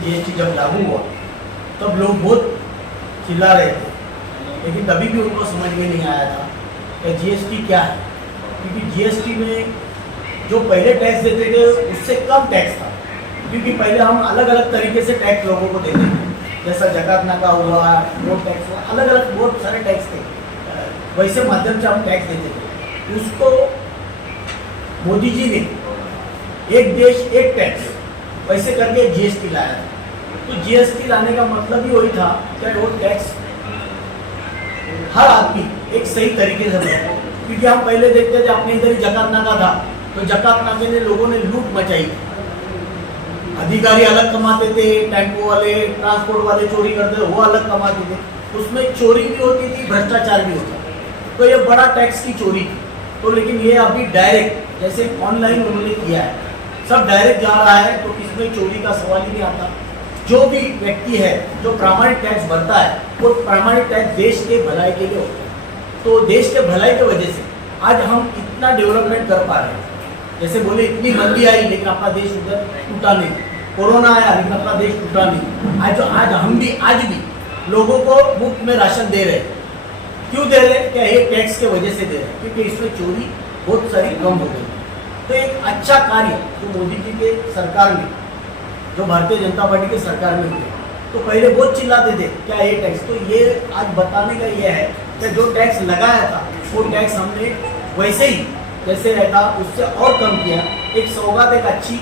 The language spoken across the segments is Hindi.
जीएसटी जब लागू हुआ तब लोग बहुत चिल्ला रहे थे, लेकिन तभी भी उनको समझ में नहीं आया था कि जीएसटी क्या है। क्योंकि जीएसटी में जो पहले टैक्स देते थे उससे कम टैक्स था, क्योंकि पहले हम अलग अलग तरीके से टैक्स लोगों को देते थे, जैसा जकात नाका हुआ, रोड टैक्स हुआ, अलग अलग बहुत सारे टैक्स थे। वैसे माध्यम से हम टैक्स देते थे। उसको मोदी जी ने एक देश एक टैक्स वैसे करके जीएसटी लाया था। तो जीएसटी लाने का मतलब ही वही था कि वो टैक्स हर आदमी एक सही तरीके से भरे। क्योंकि हम पहले देखते थे अपने इधर ही जकात नाका था, तो जकात नाके ने लोगों ने लूट मचाई। अधिकारी अलग कमाते थे, टेम्पो वाले ट्रांसपोर्ट वाले चोरी करते थे, वो अलग कमाते थे। उसमें चोरी भी होती थी, भ्रष्टाचार भी होता था। तो ये बड़ा टैक्स की चोरी थी। तो लेकिन ये अभी डायरेक्ट जैसे ऑनलाइन उन्होंने किया है, सब डायरेक्ट जा रहा है, तो इसमें चोरी का सवाल ही नहीं आता। जो भी व्यक्ति है जो प्रामाणिक टैक्स भरता है, वो प्रामाणिक टैक्स देश के भलाई के लिए होता है। तो देश के भलाई की वजह से आज हम इतना डेवलपमेंट कर पा रहे हैं। जैसे बोले इतनी मंदी आई लेकिन अपना देश उधर टूटा नहीं, कोरोना आया लेकिन अपना देश टूटा नहीं। आज हम भी आज भी लोगों को मुफ्त में राशन दे रहे हैं। क्यों दे रहे हैं? क्या ये टैक्स के वजह से दे रहे हैं, क्योंकि इसमें चोरी बहुत सारी कम हो गई। तो एक अच्छा कार्य जो मोदी जी के सरकार में, जो भारतीय जनता पार्टी के सरकार में हुए, तो पहले बहुत चिल्लाते थे क्या ये टैक्स, तो ये आज बताने का ये है कि जो टैक्स लगाया था वो टैक्स हमने वैसे ही जैसे रहता उससे और कम किया। एक सौगात एक अच्छी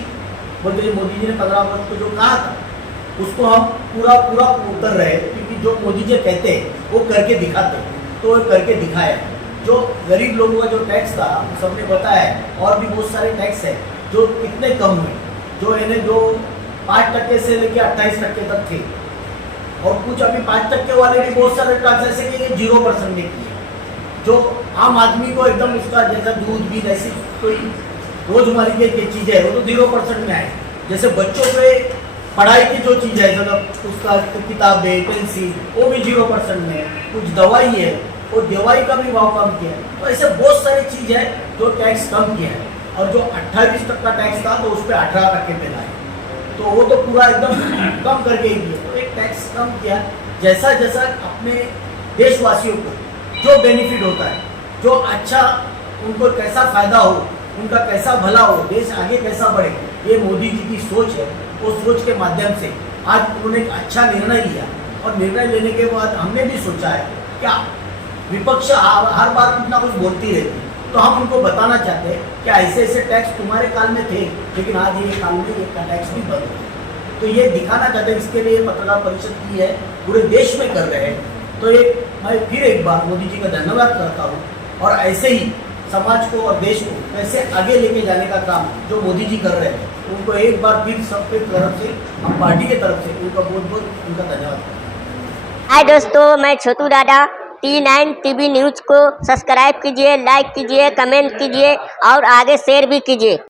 बोलते मोदी जी ने 15 अगस्त को जो कहा था उसको हम पूरा पूरा उतर रहे, क्योंकि जो मोदी जी कहते हैं वो करके दिखाते हैं, तो वो करके दिखाया। जो गरीब लोगों का जो टैक्स था सबने बताया, और भी बहुत सारे टैक्स है जो कितने कम हुए, जो इन्हें जो 5% से लेकर 28% तक थे, और कुछ अभी 5% वाले भी बहुत सारे टैक्स ऐसे कि 0% में किए, जो आम आदमी को एकदम उसका जैसा दूध भी ऐसी कोई रोजमर्रा की चीज़ें है वो तो 0% में आए। जैसे बच्चों पे पढ़ाई की जो चीज़ है, मतलब उसका किताबें पेंसिल वो भी 0% में है। कुछ दवाई है वो दवाई का भी भाव कम किया है। तो ऐसे बहुत सारी चीज़ है जो टैक्स कम किया है, और जो 28% टैक्स था तो उस पर 18% पे लाए, तो वो तो पूरा एकदम कम करके ही दिया। तो एक टैक्स कम किया, जैसा जैसा अपने देशवासियों को जो बेनिफिट होता है, जो अच्छा उनको कैसा फायदा हो, उनका कैसा भला हो, देश आगे कैसा बढ़े, ये मोदी जी की सोच है। उस सोच के माध्यम से आज उन्होंने एक अच्छा निर्णय लिया, और निर्णय लेने के बाद हमने भी सोचा है क्या विपक्ष हर बार कुछ ना कुछ बोलती रहती, तो हम उनको बताना चाहते हैं कि ऐसे ऐसे टैक्स तुम्हारे काल में थे, लेकिन आज ये काल में ये टैक्स भी बंद हो। तो ये दिखाना चाहते हैं, इसके लिए पत्रकार परिषद की है, पूरे देश में कर रहे हैं। तो मैं फिर एक बार मोदी जी का धन्यवाद करता हूँ, और ऐसे ही समाज को और देश को कैसे आगे लेके जाने का काम जो मोदी जी कर रहे हैं, उनको एक बार फिर सबके तरफ से, हम पार्टी के तरफ से उनका बहुत बहुत उनका धन्यवाद करता हूँ। हाय दोस्तों, मैं छोटू दादा। T9 टीवी न्यूज़ को सब्सक्राइब कीजिए, लाइक कीजिए, कमेंट कीजिए और आगे शेयर भी कीजिए।